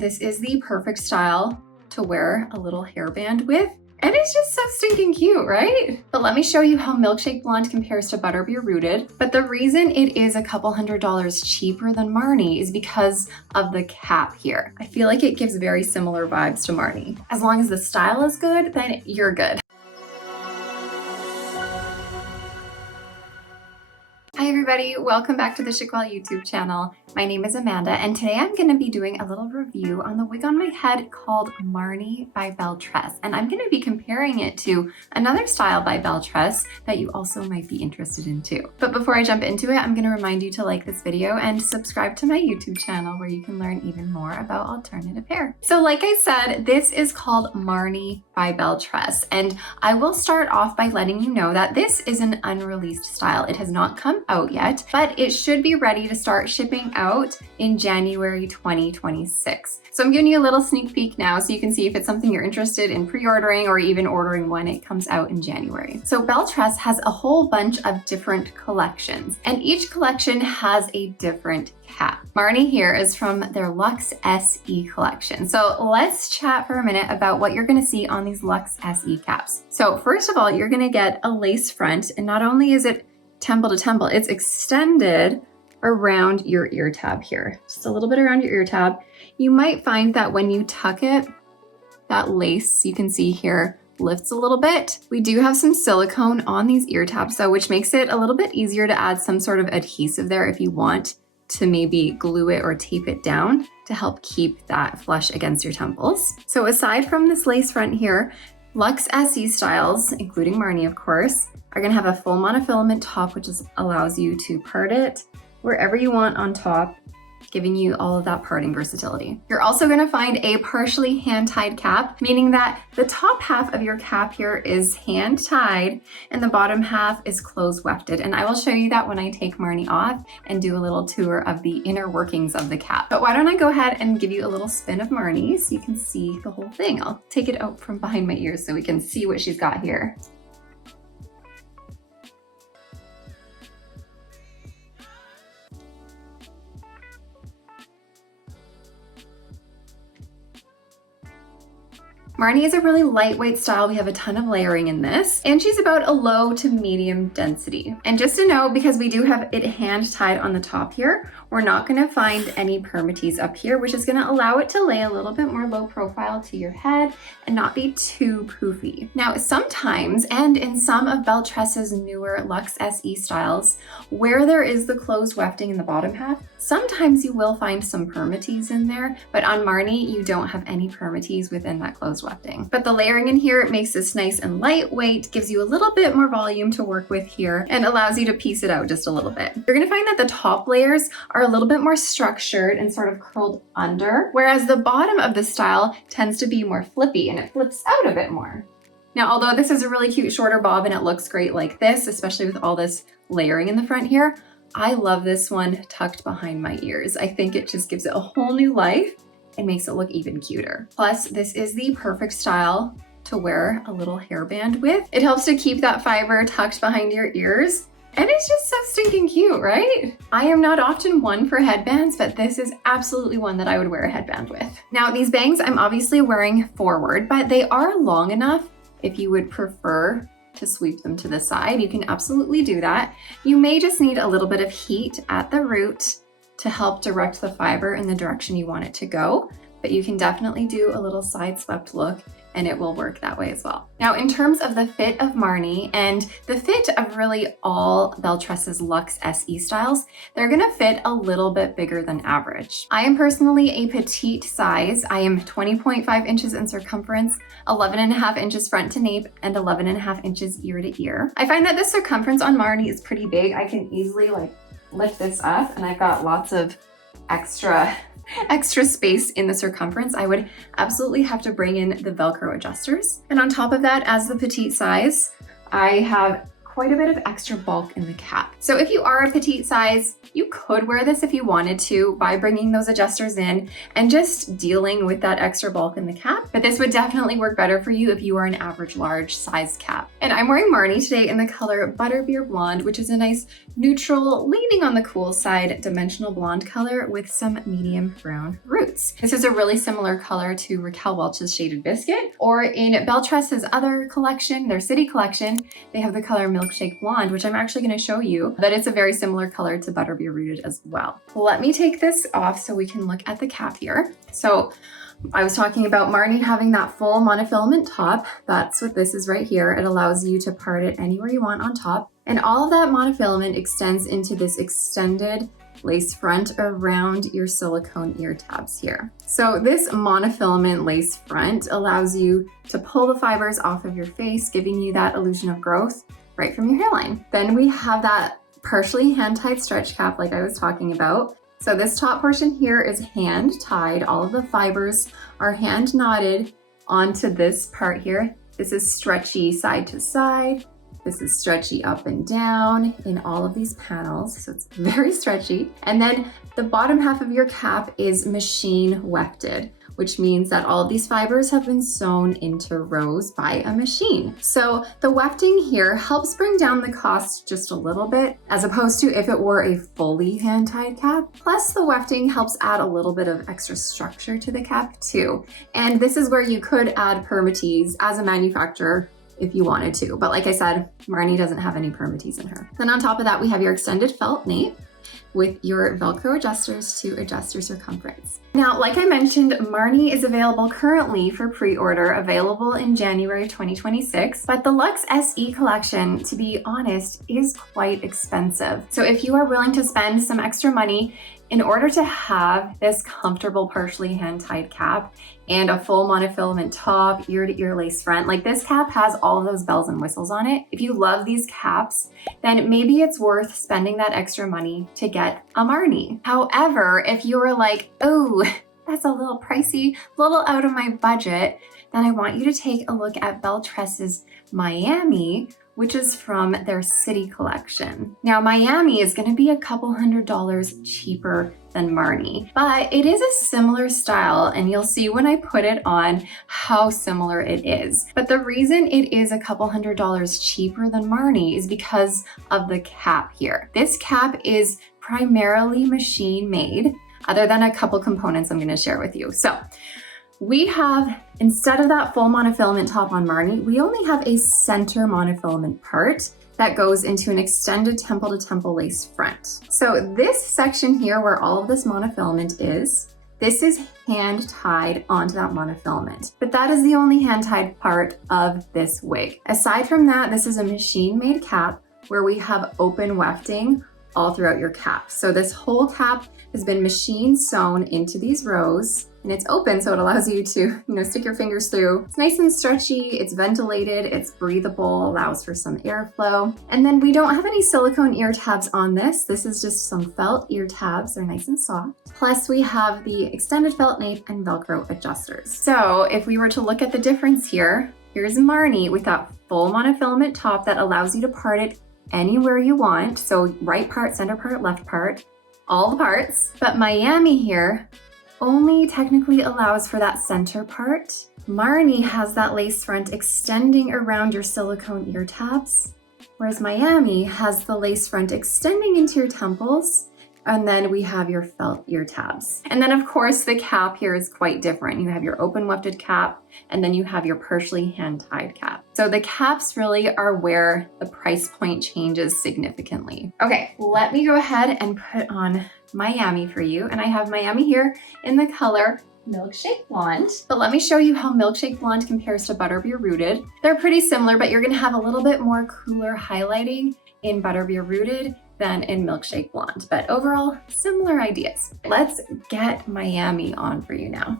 this is the perfect style to wear a little hairband with. And it's just so stinking cute, right? But let me show you how Milkshake Blonde compares to Butterbeer Rooted. But the reason it is a couple $100s cheaper than Marni is because of the cap here. I feel like it gives very similar vibes to Marni. As long as the style is good, then you're good. Hi everybody, welcome back to the Chiquel YouTube channel. My name is Amanda and today I'm going to be doing a little review on the wig on my head called Marni by Belle Tress. And I'm going to be comparing it to another style by Belle Tress that you also might be interested in too. But before I jump into it, I'm going to remind you to like this video and subscribe to my YouTube channel where you can learn even more about alternative hair. So like I said, this is called Marni by Belle Tress. And I will start off by letting you know that this is an unreleased style. It has not come out yet, but it should be ready to start shipping out in January 2026. So I'm giving you a little sneak peek now so you can see if it's something you're interested in pre-ordering or even ordering when it comes out in January. So Belle Tress has a whole bunch of different collections and each collection has a different cap. Marni here is from their LuxSE collection. So let's chat for a minute about what you're going to see on these LuxSE caps. So first of all, you're going to get a lace front, and not only is it temple to temple, it's extended around your ear tab here, just a little bit around your ear tab. You might find that when you tuck it, that lace you can see here lifts a little bit. We do have some silicone on these ear tabs though, which makes it a little bit easier to add some sort of adhesive there if you want to maybe glue it or tape it down to help keep that flush against your temples. So aside from this lace front here, LuxSE styles, including Marni of course, are gonna have a full monofilament top, which allows you to part it wherever you want on top, giving you all of that parting versatility. You're also gonna find a partially hand-tied cap, meaning that the top half of your cap here is hand-tied and the bottom half is close wefted. And I will show you that when I take Marni off and do a little tour of the inner workings of the cap. But why don't I go ahead and give you a little spin of Marni so you can see the whole thing. I'll take it out from behind my ears so we can see what she's got here. Marni is a really lightweight style. We have a ton of layering in this, and she's about a low to medium density. And just to know, because we do have it hand tied on the top here, we're not gonna find any Permatease up here, which is gonna allow it to lay a little bit more low profile to your head and not be too poofy. Now, sometimes, and in some of Belle Tress's newer LuxSE styles, where there is the closed wefting in the bottom half, sometimes you will find some Permatease in there, but on Marni, you don't have any Permatease within that closed wefting. But the layering in here makes this nice and lightweight, gives you a little bit more volume to work with here, and allows you to piece it out just a little bit. You're gonna find that the top layers are a little bit more structured and sort of curled under, whereas the bottom of the style tends to be more flippy and it flips out a bit more. Now, although this is a really cute shorter bob and it looks great like this, especially with all this layering in the front here, I love this one tucked behind my ears. I think it just gives it a whole new life and makes it look even cuter. Plus, this is the perfect style to wear a little hairband with. It helps to keep that fiber tucked behind your ears, and it's just so stinking cute, right? I am not often one for headbands, but this is absolutely one that I would wear a headband with. Now, these bangs I'm obviously wearing forward, but they are long enough if you would prefer to sweep them to the side. You can absolutely do that. You may just need a little bit of heat at the root to help direct the fiber in the direction you want it to go, but you can definitely do a little side swept look and it will work that way as well. Now, in terms of the fit of Marni and the fit of really all Belle Tress's LuxSE styles, they're gonna fit a little bit bigger than average. I am personally a petite size. I am 20.5 inches in circumference, 11.5 inches front to nape, and 11.5 inches ear to ear. I find that the circumference on Marni is pretty big. I can easily lift this up and I've got lots of extra space in the circumference. I would absolutely have to bring in the Velcro adjusters. And on top of that, as the petite size, I have quite a bit of extra bulk in the cap. So if you are a petite size, you could wear this if you wanted to by bringing those adjusters in and just dealing with that extra bulk in the cap. But this would definitely work better for you if you are an average large sized cap. And I'm wearing Marni today in the color Butterbeer Blonde, which is a nice neutral, leaning on the cool side, dimensional blonde color with some medium brown roots. This is a really similar color to Raquel Welch's Shaded Biscuit, or in Belle Tress's other collection, their city collection, they have the color Milkshake Blonde, which I'm actually going to show you, but it's a very similar color to Butterbeer Rooted as well. Let me take this off so we can look at the cap here. So I was talking about Marni having that full monofilament top. That's what this is right here. It allows you to part it anywhere you want on top. And all of that monofilament extends into this extended lace front around your silicone ear tabs here. So this monofilament lace front allows you to pull the fibers off of your face, giving you that illusion of growth right from your hairline. Then we have that partially hand-tied stretch cap like I was talking about. So this top portion here is hand-tied. All of the fibers are hand-knotted onto this part here. This is stretchy side to side. This is stretchy up and down in all of these panels, so it's very stretchy. And then the bottom half of your cap is machine wefted, which means that all of these fibers have been sewn into rows by a machine. So the wefting here helps bring down the cost just a little bit, as opposed to if it were a fully hand-tied cap. Plus the wefting helps add a little bit of extra structure to the cap too. And this is where you could add Permatease as a manufacturer if you wanted to. But like I said, Marni doesn't have any Permatease in her. Then on top of that, we have your extended felt nape with your Velcro adjusters to adjust your circumference. Now, like I mentioned, Marni is available currently for pre-order, available in January 2026, but the LuxSE collection, to be honest, is quite expensive. So if you are willing to spend some extra money in order to have this comfortable partially hand-tied cap and a full monofilament top, ear-to-ear lace front, like this cap has all of those bells and whistles on it. If you love these caps, then maybe it's worth spending that extra money to get a Marni. However, if you're like, oh, that's a little pricey, a little out of my budget, then I want you to take a look at Belle Tress's Miami, which is from their city collection. Now, Miami is gonna be a couple $100 cheaper than Marni, but it is a similar style, and you'll see when I put it on how similar it is. But the reason it is a couple $100 cheaper than Marni is because of the cap here. This cap is primarily machine made, other than a couple components I'm gonna share with you. So we have, instead of that full monofilament top on Marni, we only have a center monofilament part that goes into an extended temple to temple lace front. So this section here where all of this monofilament is, this is hand tied onto that monofilament, but that is the only hand tied part of this wig. Aside from that, this is a machine made cap where we have open wefting all throughout your cap. So this whole cap has been machine sewn into these rows, and it's open, so it allows you to, stick your fingers through. It's nice and stretchy, it's ventilated, it's breathable, allows for some airflow. And then we don't have any silicone ear tabs on this. This is just some felt ear tabs. They're nice and soft. Plus we have the extended felt nape and Velcro adjusters. So if we were to look at the difference here, here's Marni with that full monofilament top that allows you to part it anywhere you want. So right part, center part, left part, all the parts. But Miami here only technically allows for that center part. Marni has that lace front extending around your silicone ear tabs, whereas Miami has the lace front extending into your temples, and then we have your felt ear tabs. And then of course the cap here is quite different. You have your open wefted cap, and then you have your partially hand-tied cap. So the caps really are where the price point changes significantly. Okay, let me go ahead and put on Miami for you. And I have Miami here in the color Milkshake Blonde. But let me show you how Milkshake Blonde compares to Butterbeer Rooted. They're pretty similar, but you're gonna have a little bit more cooler highlighting in Butterbeer Rooted than in Milkshake Blonde. But overall, similar ideas. Let's get Miami on for you now.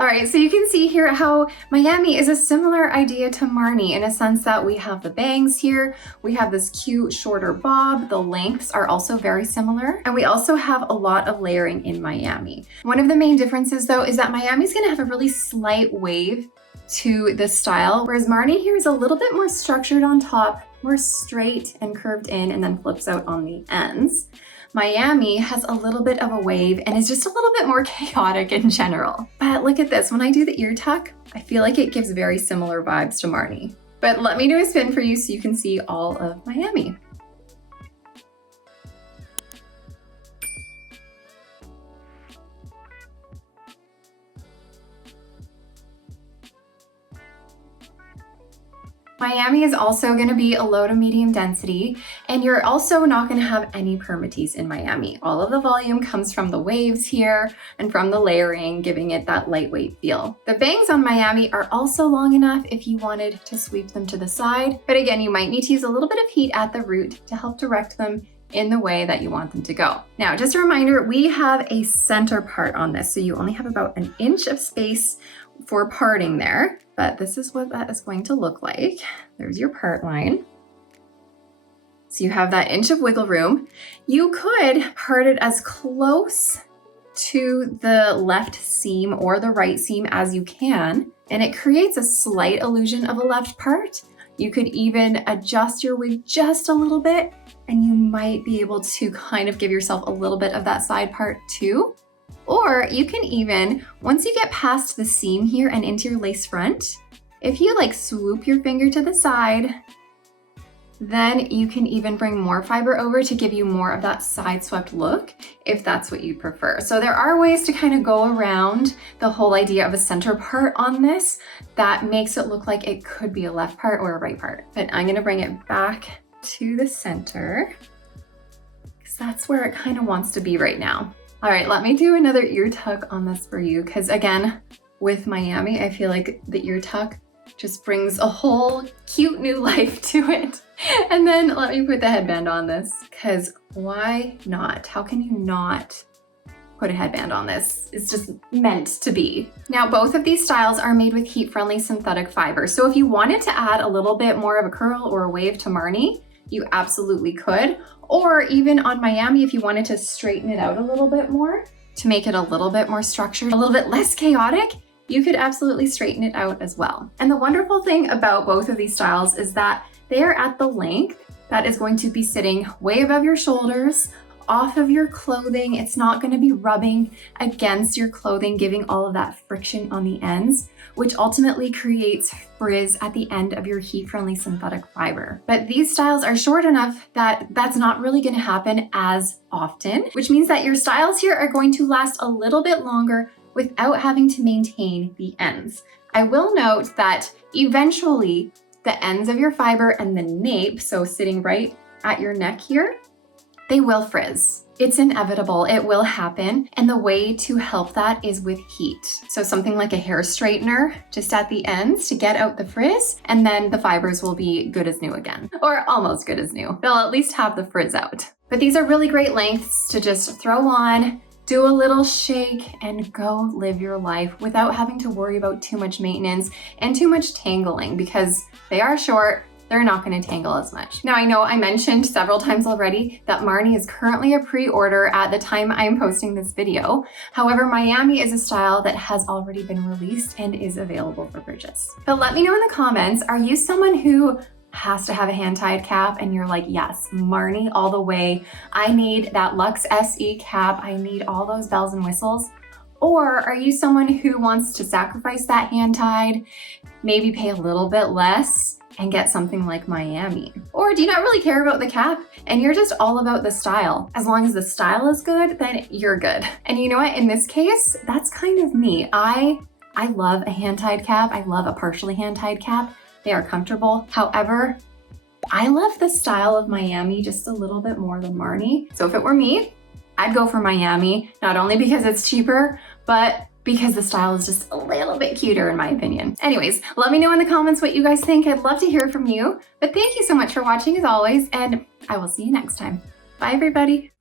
All right, so you can see here how Miami is a similar idea to Marni in a sense that we have the bangs here, we have this cute shorter bob, the lengths are also very similar, and we also have a lot of layering in Miami. One of the main differences though is that Miami's gonna have a really slight wave to this style, whereas Marni here is a little bit more structured on top more straight and curved in and then flips out on the ends. Miami has a little bit of a wave and is just a little bit more chaotic in general. But look at this, when I do the ear tuck, I feel like it gives very similar vibes to Marni. But let me do a spin for you so you can see all of Miami. Miami is also going to be a low to medium density, and you're also not going to have any permatease in Miami. All of the volume comes from the waves here and from the layering, giving it that lightweight feel. The bangs on Miami are also long enough if you wanted to sweep them to the side, but again, you might need to use a little bit of heat at the root to help direct them in the way that you want them to go. Now, just a reminder, we have a center part on this, so you only have about an inch of space for parting there, but this is what that is going to look like. There's your part line. So you have that inch of wiggle room. You could part it as close to the left seam or the right seam as you can, and it creates a slight illusion of a left part. You could even adjust your wig just a little bit, and you might be able to kind of give yourself a little bit of that side part too. Or you can even, once you get past the seam here and into your lace front, if you like swoop your finger to the side, then you can even bring more fiber over to give you more of that side swept look, if that's what you prefer. So there are ways to kind of go around the whole idea of a center part on this that makes it look like it could be a left part or a right part. But I'm gonna bring it back to the center because that's where it kind of wants to be right now. All right, let me do another ear tuck on this for you, because again, with Miami, I feel like the ear tuck just brings a whole cute new life to it. And then let me put the headband on this, because why not? How can you not put a headband on this? It's just meant to be. Now, both of these styles are made with heat-friendly synthetic fiber. So if you wanted to add a little bit more of a curl or a wave to Marni, you absolutely could. Or even on Miami, if you wanted to straighten it out a little bit more to make it a little bit more structured, a little bit less chaotic, you could absolutely straighten it out as well. And the wonderful thing about both of these styles is that they are at the length that is going to be sitting way above your shoulders, off of your clothing. It's not going to be rubbing against your clothing, giving all of that friction on the ends, which ultimately creates frizz at the end of your heat-friendly synthetic fiber. But these styles are short enough that that's not really going to happen as often, which means that your styles here are going to last a little bit longer without having to maintain the ends. I will note that eventually the ends of your fiber and the nape, so sitting right at your neck here, they will frizz. It's inevitable, it will happen. And the way to help that is with heat. So something like a hair straightener just at the ends to get out the frizz, and then the fibers will be good as new again, or almost good as new. They'll at least have the frizz out. But these are really great lengths to just throw on, do a little shake, and go live your life without having to worry about too much maintenance and too much tangling, because they are short, they're not going to tangle as much. Now, I know I mentioned several times already that Marni is currently a pre-order at the time I'm posting this video. However, Miami is a style that has already been released and is available for purchase. But let me know in the comments, are you someone who has to have a hand-tied cap and you're like, yes, Marni all the way. I need that LuxSE cap. I need all those bells and whistles. Or are you someone who wants to sacrifice that hand-tied, maybe pay a little bit less and get something like Miami? Or do you not really care about the cap and you're just all about the style? As long as the style is good, then you're good. And you know what? In this case, that's kind of me. I love a hand-tied cap. I love a partially hand-tied cap. They are comfortable. However, I love the style of Miami just a little bit more than Marni. So if it were me, I'd go for Miami, not only because it's cheaper, but because the style is just a little bit cuter in my opinion. Anyways, let me know in the comments what you guys think. I'd love to hear from you. But thank you so much for watching as always, and I will see you next time. Bye everybody.